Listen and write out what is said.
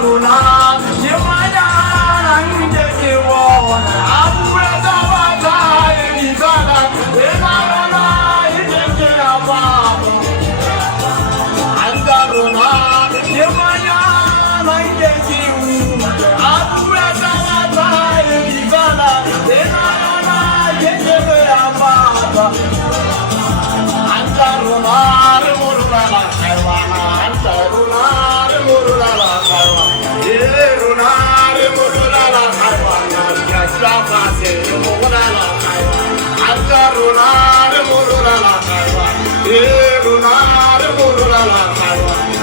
Antaruna, Yemaya, Indekiwon, Abuela Wata, Ibana, Enarana, Indekiyaba. Antaruna, Yemaya, Indekiwon, Abuela Wata, Ibana, Enarana, Indekiyaba. Antaruna, Murala, Kaiwana, Antaruna, Murala, Kaiwana, Yeruna, Murala, Kaiwana, Yasrafase, Murala, Kaiwana, Antaruna, Murala, Kaiwana, Yeruna, Murala, Kaiwana,